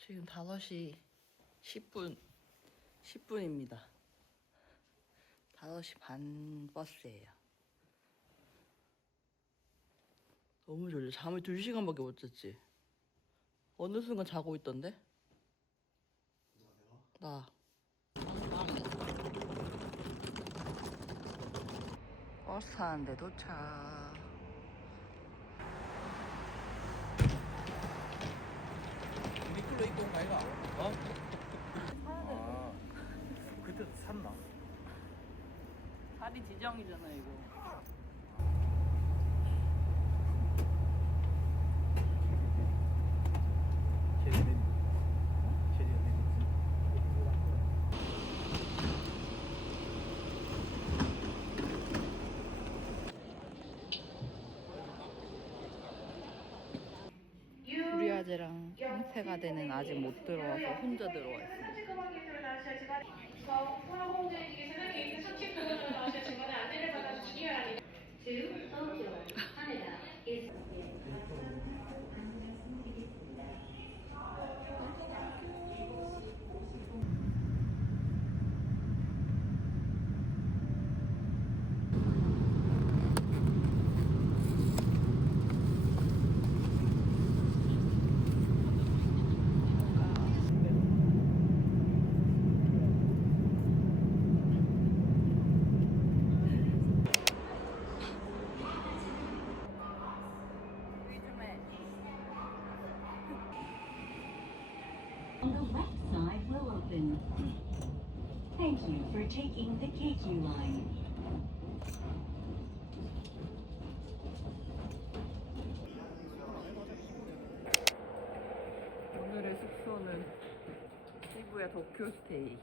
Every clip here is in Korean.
지금 5시 10분, 10분입니다. 5시 반 버스예요. 너무 졸려. 잠을 2시간밖에 못 잤지. 어느 순간 자고 있던데? 나. 버스 타는데 도착. 유니클로 입고 온 거 아이가? 어? 아, 그때 샀나? 다리 지정이잖아, 이거. 쉐리 내리. 쉐리가 내리. 우리 형태가 되는 아직 못 들어와서 혼자 들어와 to On the left side will open. Thank you for taking the KQ line. 오늘의 숙소는 시부야 도쿄 스테이.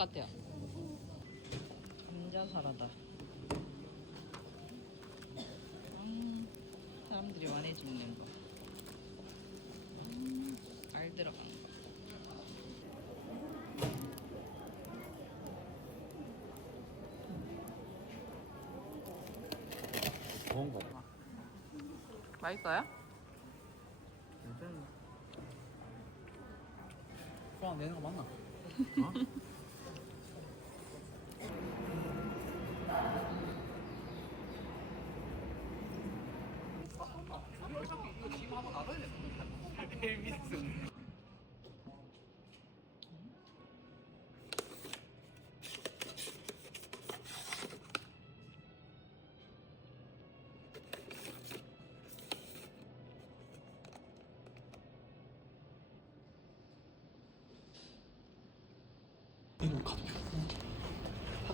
바깥이야. 감자 사라다. 음, 사람들이 많이 집는 거. 음, 알 들어간 거. 좋은 거. 맛있어요? 괜찮네. 포함 내는 거 맞나? 어? 이거 가.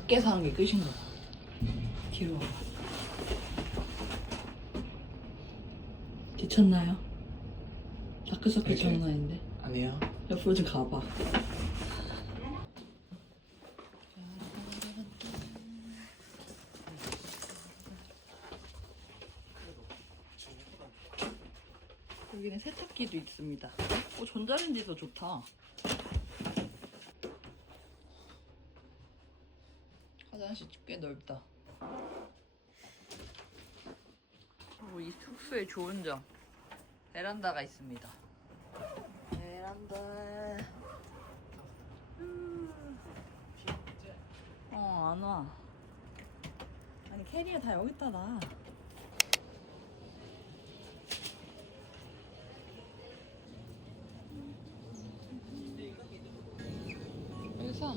밖에서 하는 게 끝인 거야. 뒤로 와봐. 지쳤나요? 다크서클? 장난 아닌데? 아니야. 옆으로 좀 가봐. 여기는 세탁기도 있습니다. 어, 전자레인지도 좋다. 화장실 꽤 넓다. 그리고 이 숙소의 좋은 점 베란다가 있습니다. 베란다. 음. 어, 안 와. 아니, 캐리어 다 여기 있다, 나. 여기서.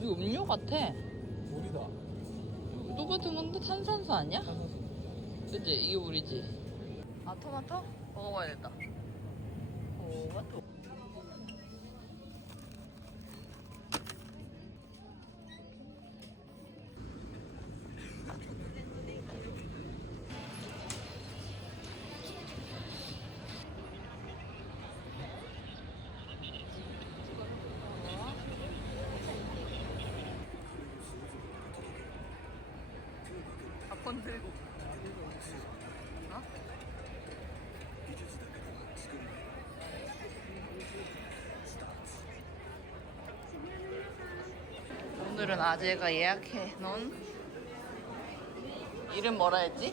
이거 음료 같아. 우리다. 똑같은 건데 탄산수 아니야? 그치? 이게 우리지. 아, 토마토? 먹어봐야겠다. 토마토. 밥 건들고. 오늘은 아재가 예약해 놓은 이름 뭐라 했지?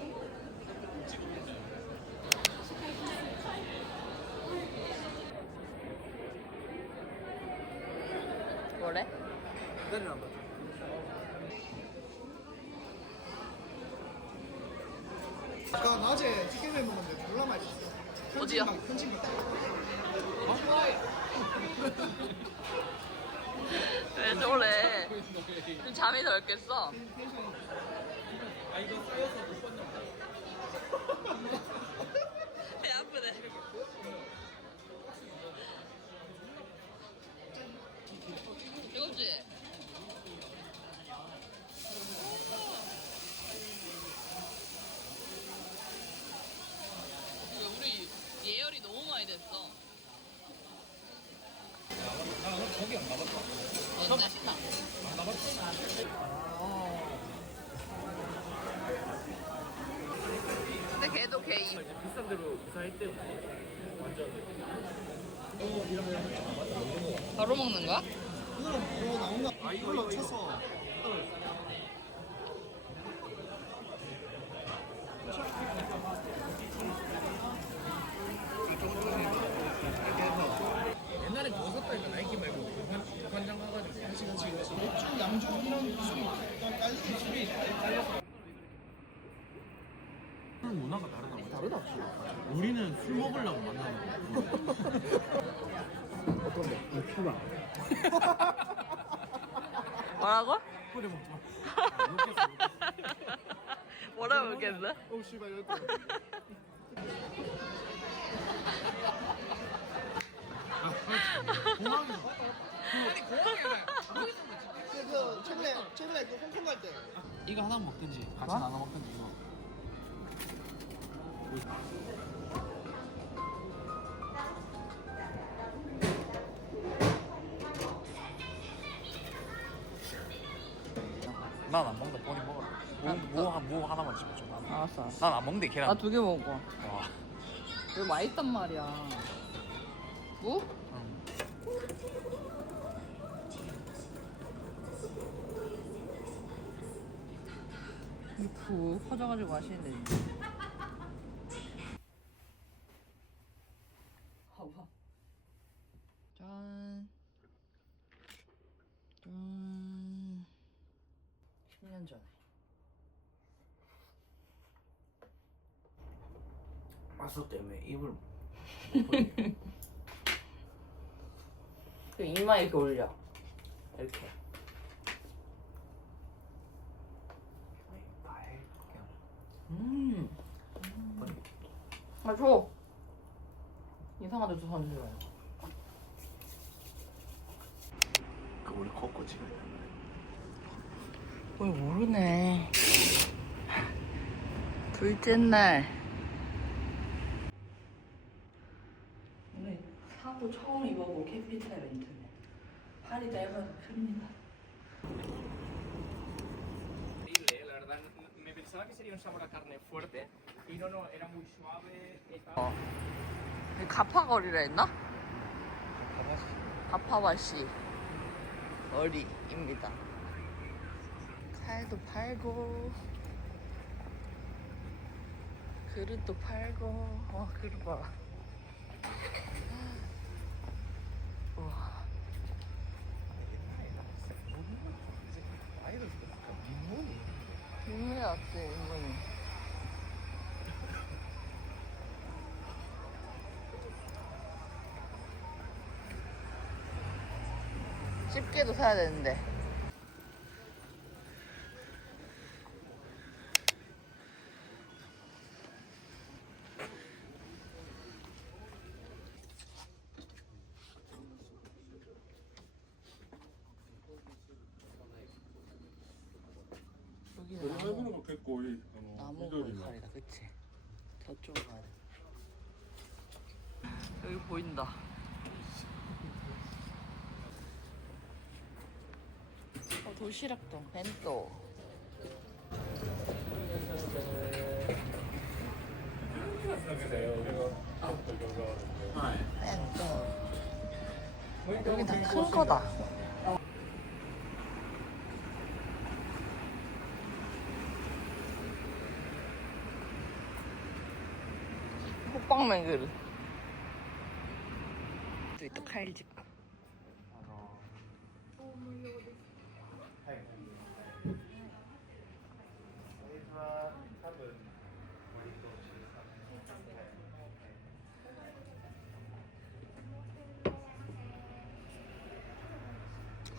뭐래? 기다리란다. 아까 낮에 치킨 해 먹었는데 졸라 맛있어. 어디요? 편집 같아. 왜 저래? 좀 잠이 덜 깼어. 아 이거 쌓여서 못 봤나 보다. 배 아프네. 이거지? 이거 우리 예열이 너무 많이 됐어. 아 그럼 거기 안 가봤다. 언제 식당? 안 가봤지? 근데 걔도 개입. 비싼 데로 이사했대. 완전. 바로 먹는 거야? 오늘은 뭐 나온다. 아, 이거, 이걸로 이거, 이거. 쳤어. 옛날에 그거 샀다니까 나이키 말고 관- 관장 가가지고. 그렇지, 그렇지, 그렇지. 맥주, 양주 이런 술이 깔리는 술이 깔려서. 술 문화가 다르다. 다르다. 우리는 술 먹으려고 만나는 거. 어떤데? 맥주가. 그래 먹지 마. 아, 욕했어, 욕했어. 뭐라 모르겠어? 어, 씨발, 이랬다. 공항에서. 그, 그, 최근에, 최근에 그 홍콩 갈 때. 이거 하나 먹든지 같이 나눠 먹든지 이거. 난 안 먹는데 계란. 나 두 개 먹어. 와. 이거 맛있단 말이야. 뭐? 응. 푹 퍼져가지고 맛있는데. 봐봐. 짠. 짠. 10년 전에. 맛수 때문에 입을 그 이마 이렇게 올려. 이렇게. 음. 아, 줘. 이상한 데서 손 줘요. 그 우리 걷고 찍어야 돼. 뭘 모르네. 둘째 날. 오늘 사고 캐피탈 렌트네. 팔이 짧아서 큽니다. Me pensaba que sería un sabor a carne fuerte y no, no, era muy suave. estaba- 어. 가파거리라 했나? 가파바시 거리입니다. 칼도 팔고 그릇도 팔고 와 그릇 봐라. 우와. 아이들 약간 민원이 인문에 왔지 인문이. 타야 되는데. 나무 칼이다 그치? 저쪽으로 가야 돼. 여기 보인다. 도시락통 벤또. 벤또. 여기 다 큰 거다. 호빵 맹그릇 또 칼집.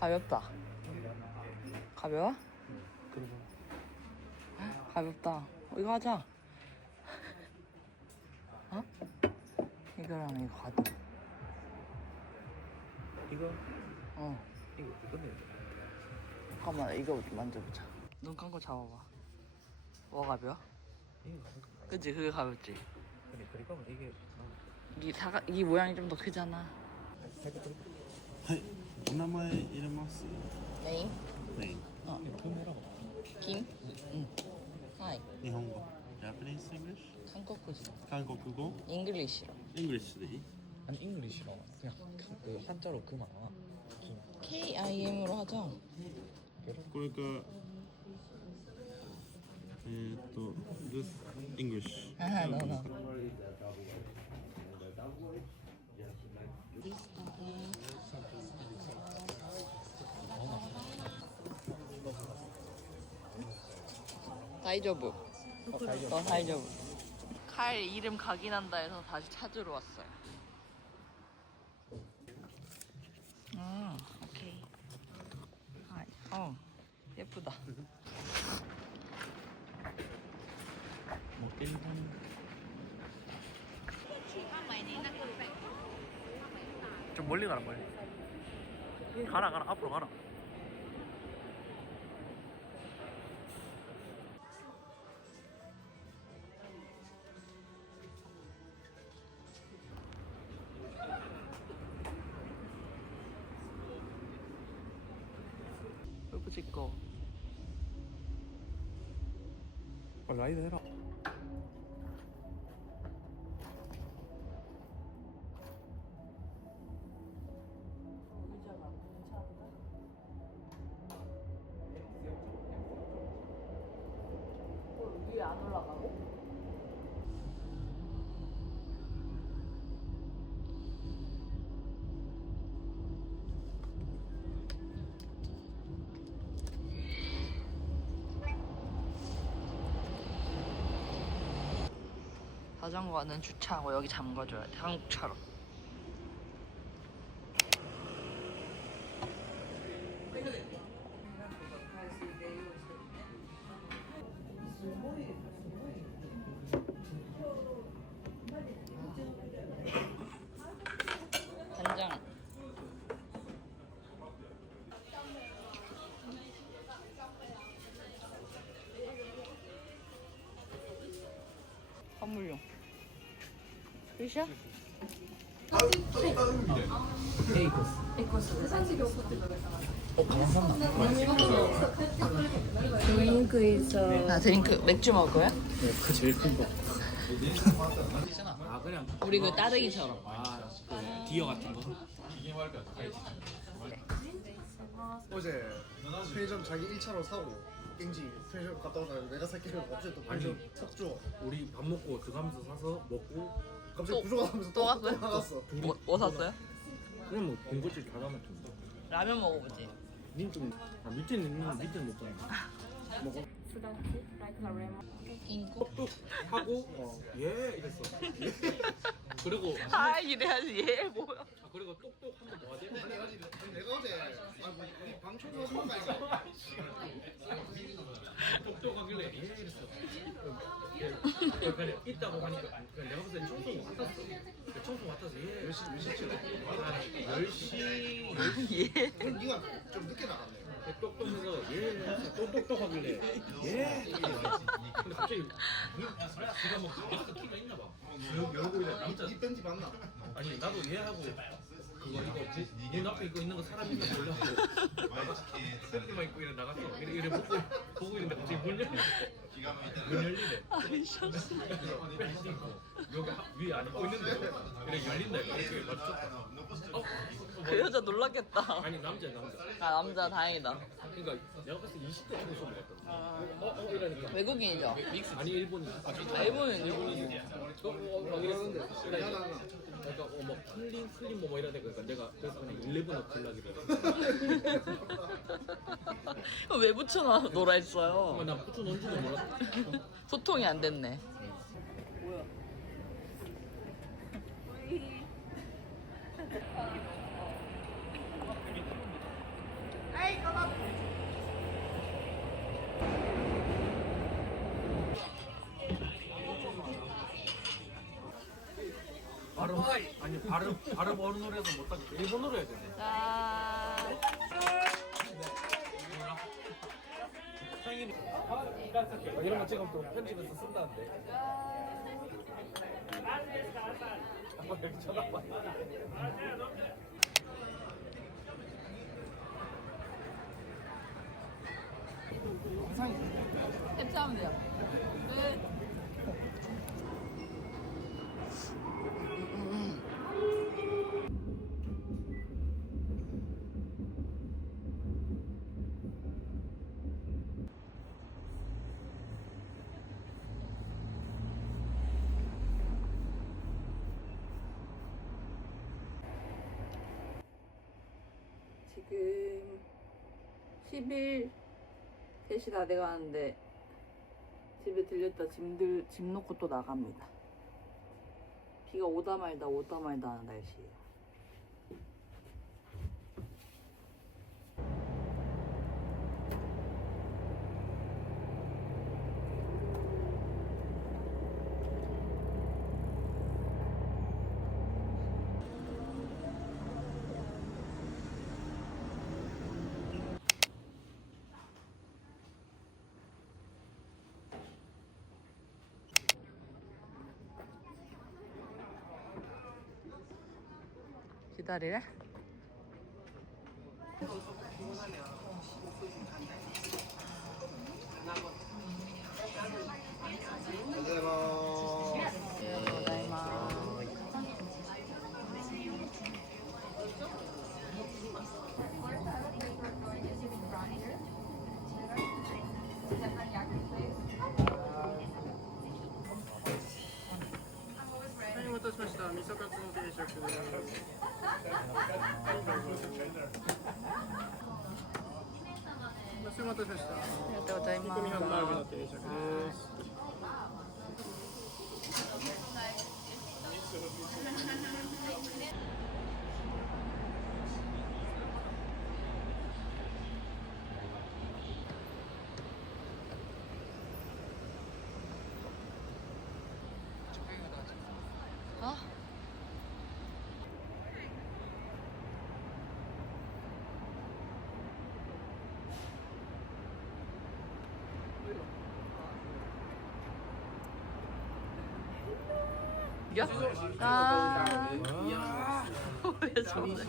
가볍다. 가벼워? 가볍다. 어, 이거 하자. 어? 이거랑 이거 가자. 이거 어. 이거 이거는 잠깐만 이거 만져보자. 눈 감고 잡아봐. 뭐가 가벼워? 이거 그치 그게 가볍지. 근데 그리고 이게 이 사과 이 모양이 좀 더 크잖아. はい、お名前入れます。 네. ね、 어. 김? 응. 하이. 日本語。Japanese English? 한국어지. 韓国語 잉글리시로. English でいい 아니 잉글리시로 그냥 그 한자로 그만 와. K I M으로 하자. これがえー、っと This English 아, no, no. 다이저브. 어, 다이저브. 칼 이름 각인한다 해서 다시 찾으러 왔어요. 아, 오케이. 아, 어, 예쁘다. 뭐 일본 좀 멀리 가라 멀리. 가라 가라 앞으로 가라. 자전거는 주차하고 여기 잠궈줘야 돼 한국처럼 끝이야? 아 드링크 맥주 먹을 거야? 그 제일 큰 거. 아 그냥 우리 그 따릉이처럼 아 그 디어 같은 거. 어제 편의점 자기 1차로 사고 땡지 편의점 갔다 오다가 내가 살기로 갑자기 또 편의점 석 줘. 우리 밥 먹고 들어가면서 사서 먹고 갑자기 또- 부족하면서 또 갔어요? 나갔어. 뭐, 뭐 샀어요? 그냥 뭐 군것질 다 담았죠. 라면 먹어보지 님좀 아, 밑에는 있는 밑에는 먹잖아. 먹어. 똑똑 하고 어, 예 이랬어. 예. 그리고 아 이래야지 얘 뭐야 아 그리고 똑똑 하면 뭐 하지? 아니 어제 아니, 내가 어제 아뭐 우리 방 청소하는 거 아니야? 똑똑 하길래 예 이랬어. 예, 그래. 있다고 하니까. 그냥 내가 봤을 때 청소 같았어. 청소 같아서 예. 몇 시, 몇 시쯤? 한 10시. 얘 그럼 네가 좀 늦게 나갔네. 똑똑해서 예 똑똑똑 하길래. 예. 근데 갑자기 네가 뭐 마스크 키가 있나 봐. 얼굴에 남자. 이 뺀지 맞나? 아니 나도 예 하고 그거 이거 문 앞에 이거 있는 거 사람 있나 보려고. 나가 셀프만 입고 이래 나갔어. 이래 이래 보고 보고 있는데 갑자기 문 열 려문 열리네. 아 미쳤어. 여기 하- 위에 안 입고 있는데 그래 열린다 이거 맞췄다. 어? 그 여자 놀랐겠다. 아니 남자 남자. 아 남자 다행이다. 그러니까 내가 봤을 때 20대 정도 같다. 어? 어? 이러니까. 외국인이죠. 아니 일본인. 아, 일본인 일본인. 어? 어? 막 이러는데. 그러니까 어뭐 클린 클린 뭐뭐 이러니까 그러니까 내가 그래서 그냥 11업 연락이 돼. 왜 붙여놔 놀아 있어요. 나 부추 넣은 줄도 몰랐어. 소통이 안 됐네. 발음 아니 발음 발음 어느 노래에서 못 하겠어. 일본어로 해야 되네. 이런 거 지금 또 편집해서 쓴다는데. 한번 여기 쳐다봐. 캡처하면 돼요. 지금 10일 3시 다 돼가는데 집에 들렸다 짐들 짐 놓고 또 나갑니다. 비가 오다 말다 오다 말다 하는 날씨예요. 기다리래? ありがとうございます。 야? 아.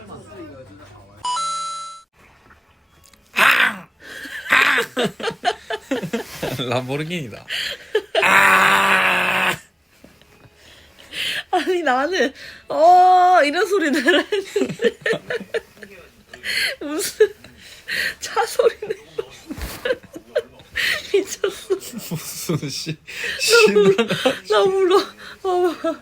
람보르기니다. 아니 나는 어 이런 소리 내라 했는데. 무슨 차 소리 내. 미쳤어. 무슨 씨나 울어 어, 어,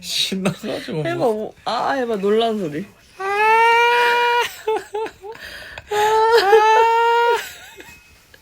신나가지고 해봐 뭐. 뭐, 아 해봐 놀란 소리